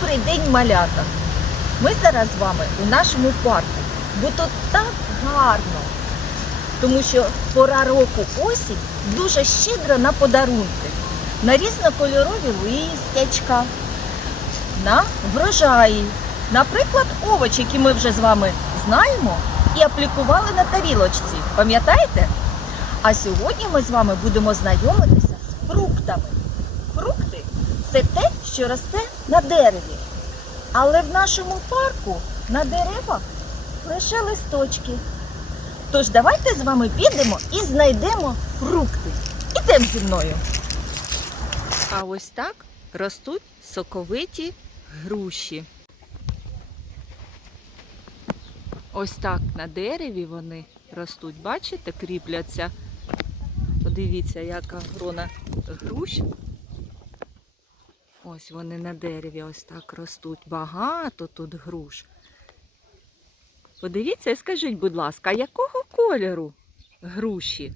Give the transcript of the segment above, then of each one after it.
Добрий день, малята! Ми зараз з вами у нашому парку, бо тут так гарно, тому що пора року осінь дуже щедра на подарунки, на різнокольорові листячка, на врожаї. Наприклад, овочі, які ми вже з вами знаємо і аплікували на тарілочці. Пам'ятаєте? А сьогодні ми з вами будемо знайомитися з фруктами. Фрукти це те, що росте на дереві. Але в нашому парку на деревах лише листочки. Тож давайте з вами підемо і знайдемо фрукти. Ідемо зі мною. А ось так ростуть соковиті груші. Ось так на дереві вони ростуть. Бачите, кріпляться. Подивіться, яка грона груш. Ось вони на дереві ось так ростуть. Багато тут груш. Подивіться і скажіть, будь ласка, якого кольору груші?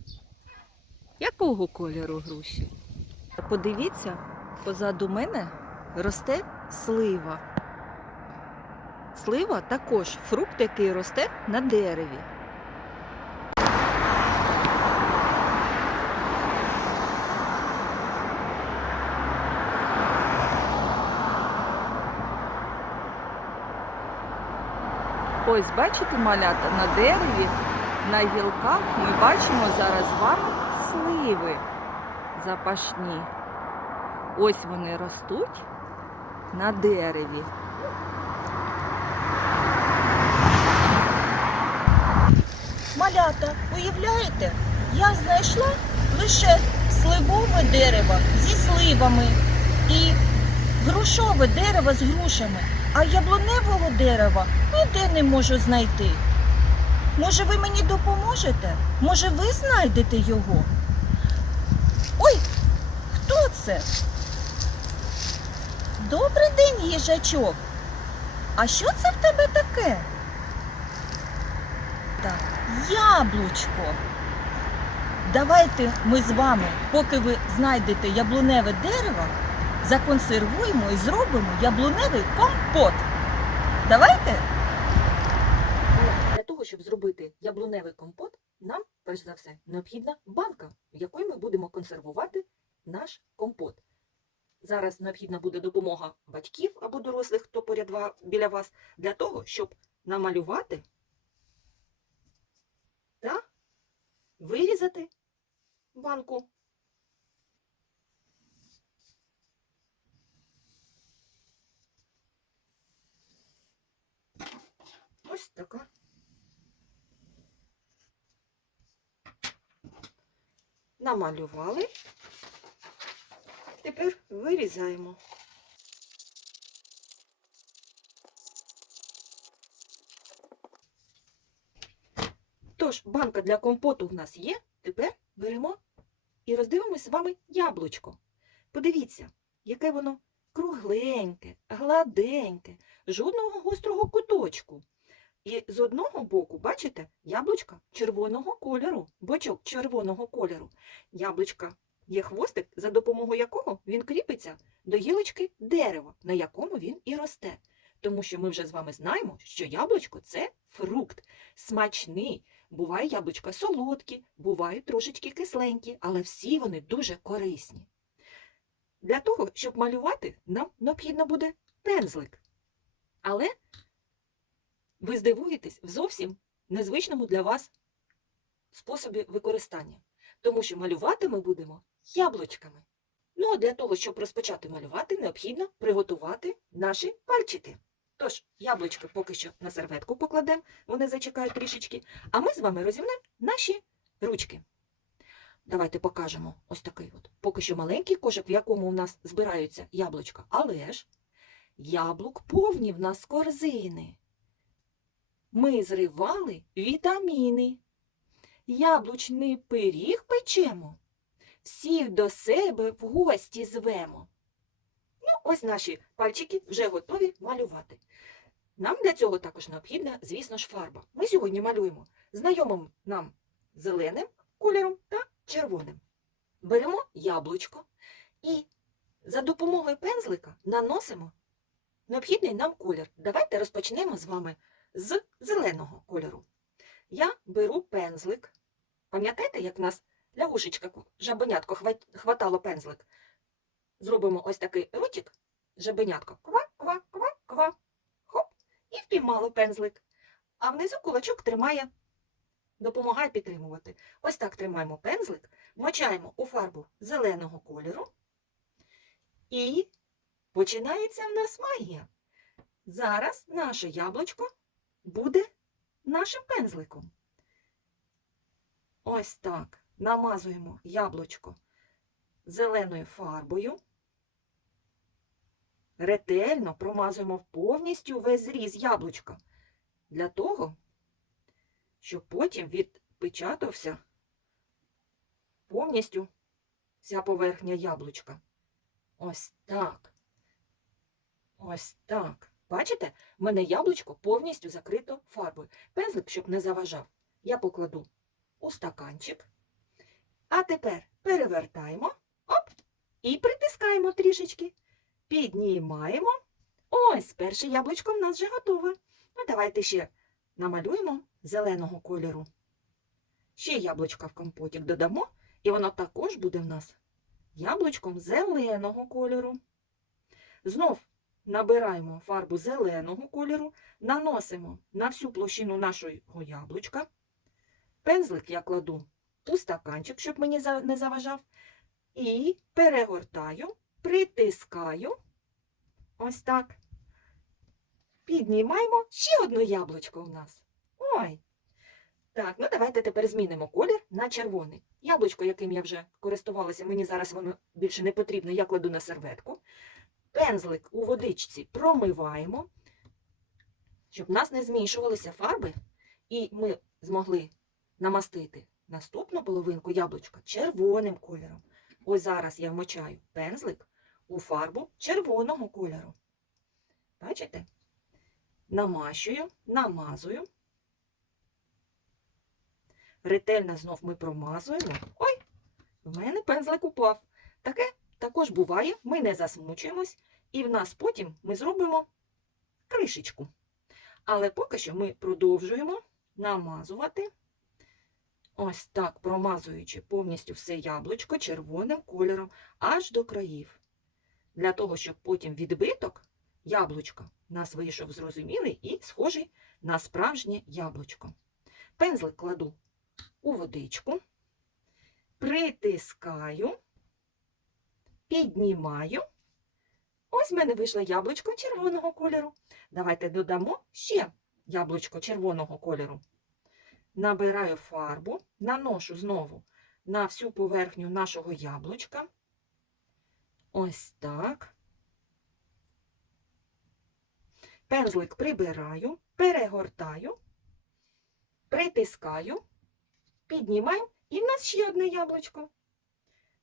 Якого кольору груші? Подивіться, позаду мене росте слива. Слива також фрукт, який росте на дереві. Ось бачите, малята, на дереві, на гілках ми бачимо зараз з сливи запашні. Ось вони ростуть на дереві. Малята, уявляєте, я знайшла лише сливове дерево зі сливами і грушове дерево з грушами, а яблуневого дерева ніде не можу знайти. Може, ви мені допоможете? Може, ви знайдете його? Ой, хто це? Добрий день, їжачок. А що це в тебе таке? Так, яблучко. Давайте ми з вами, поки ви знайдете яблуневе дерево, законсервуємо і зробимо яблуневий компот. Давайте? Для того, щоб зробити яблуневий компот, нам, перш за все, необхідна банка, в якій ми будемо консервувати наш компот. Зараз необхідна буде допомога батьків або дорослих, хто поряд біля вас, для того, щоб намалювати та вирізати банку. Ось така. Намалювали. Тепер вирізаємо. Тож, банка для компоту в нас є. Тепер беремо і роздивимось з вами яблучко. Подивіться, яке воно кругленьке, гладеньке, жодного гострого куточку. І з одного боку, бачите, яблучка червоного кольору, бочок червоного кольору. Яблучка є хвостик, за допомогою якого він кріпиться до гілочки дерева, на якому він і росте. Тому що ми вже з вами знаємо, що яблучко це фрукт, смачний. Буває яблучка солодкі, бувають трошечки кисленькі, але всі вони дуже корисні. Для того, щоб малювати, нам необхідно буде пензлик. Але ви здивуєтесь в зовсім незвичному для вас способі використання, тому що малювати ми будемо яблучками. Ну а для того, щоб розпочати малювати, необхідно приготувати наші пальчики. Тож, яблучко поки що на серветку покладемо, вони зачекають трішечки, а ми з вами розімнемо наші ручки. Давайте покажемо ось такий от. Поки що маленький кошик, в якому у нас збираються яблучка, але ж яблук повні в нас корзини. Ми зривали вітаміни. Яблучний пиріг печемо. Всіх до себе в гості звемо. Ну, ось наші пальчики вже готові малювати. Нам для цього також необхідна, звісно ж, фарба. Ми сьогодні малюємо знайомим нам зеленим кольором та червоним. Беремо яблучко і за допомогою пензлика наносимо необхідний нам колір. Давайте розпочнемо з вами з зеленого кольору. Я беру пензлик. Пам'ятаєте, як в нас лягушечка, жабенятко хватало пензлик? Зробимо ось такий ротик, жабенятко. Ква, ква, ква, ква. Хоп. І впіймали пензлик. А внизу кулачок тримає, допомагає підтримувати. Ось так тримаємо пензлик, мочаємо у фарбу зеленого кольору. І починається в нас магія. Зараз наше яблучко буде нашим пензликом. Ось так намазуємо яблучко зеленою фарбою. Ретельно промазуємо повністю весь зріз яблучка для того, щоб потім відпечатався повністю вся поверхня яблучка. Ось так. Ось так. Бачите, в мене яблучко повністю закрито фарбою. Пензлик, щоб не заважав, я покладу у стаканчик. А тепер перевертаємо оп, і притискаємо трішечки. Піднімаємо. Ось, перше яблучко в нас вже готове. Ну, давайте ще намалюємо зеленого кольору. Ще яблучка в компотик додамо, і воно також буде в нас яблучком зеленого кольору. Знов набираємо фарбу зеленого кольору, наносимо на всю площину нашого яблучка. Пензлик я кладу у стаканчик, щоб мені не заважав. І перегортаю, притискаю. Ось так. Піднімаємо ще одне яблучко у нас. Ой. Так, ну давайте тепер змінимо колір на червоний. Яблучко, яким я вже користувалася, мені зараз воно більше не потрібно, я кладу на серветку. Пензлик у водичці промиваємо, щоб в нас не змішувалися фарби, і ми змогли намастити наступну половинку яблучка червоним кольором. Ось зараз я вмочаю пензлик у фарбу червоного кольору. Бачите? Намащую, намазую. Ретельно знов ми промазуємо. Ой, в мене пензлик упав. Таке також буває, ми не засмучуємось, і в нас потім ми зробимо кришечку. Але поки що ми продовжуємо намазувати. Ось так, промазуючи повністю все яблучко червоним кольором аж до країв. Для того, щоб потім відбиток яблучка у нас вийшов зрозумілий і схожий на справжнє яблучко. Пензлик кладу у водичку, притискаю, піднімаю. Ось в мене вийшло яблучко червоного кольору. Давайте додамо ще яблучко червоного кольору. Набираю фарбу, наношу знову на всю поверхню нашого яблучка. Ось так. Пензлик прибираю, перегортаю, притискаю, піднімаю, і в нас ще одне яблучко.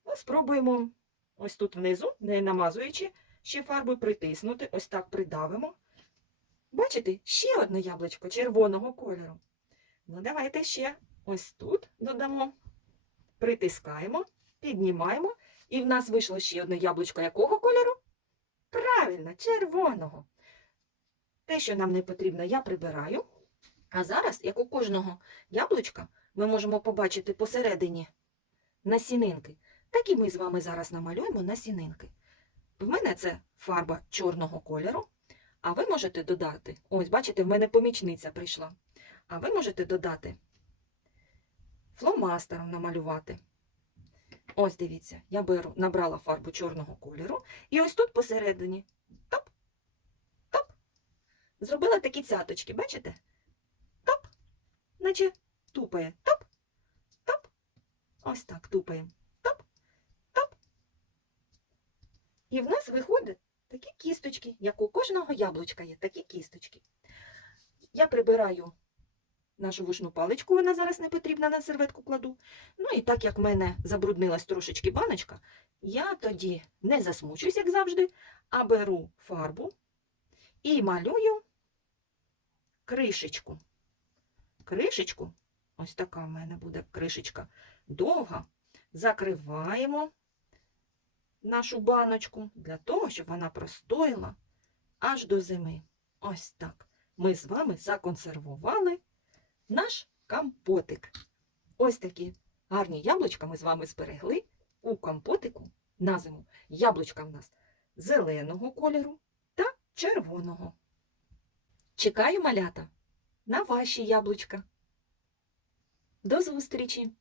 Ну, спробуємо ось тут внизу, не намазуючи, ще фарбою притиснути, ось так придавимо. Бачите, ще одне яблучко червоного кольору. Ну, давайте ще ось тут додамо, притискаємо, піднімаємо, і в нас вийшло ще одне яблучко якого кольору? Правильно, червоного. Те, що нам не потрібно, я прибираю. А зараз, як у кожного яблучка, ми можемо побачити посередині насінинки. Так і ми з вами зараз намалюємо насінинки. В мене це фарба чорного кольору, а ви можете додати, ось, бачите, в мене помічниця прийшла. А ви можете додати фломастером намалювати. Ось дивіться, я беру, набрала фарбу чорного кольору, і ось тут посередині топ, топ. Зробила такі цяточки, бачите? Топ, наче тупає. Топ, топ. Ось так тупаємо. Топ, топ. І в нас виходять такі кісточки, як у кожного яблучка є, такі кісточки. Я прибираю нашу вушну паличку, вона зараз не потрібна, на серветку кладу. Ну і так як в мене забруднилась трошечки баночка, я тоді не засмучусь, як завжди, а беру фарбу і малюю кришечку. Кришечку, ось така в мене буде кришечка довга. Закриваємо нашу баночку для того, щоб вона простояла аж до зими. Ось так. Ми з вами законсервували наш компотик. Ось такі гарні яблучка ми з вами зберегли у компотику на зиму. Яблучка в нас зеленого кольору та червоного. Чекаю малята на ваші яблучка. До зустрічі!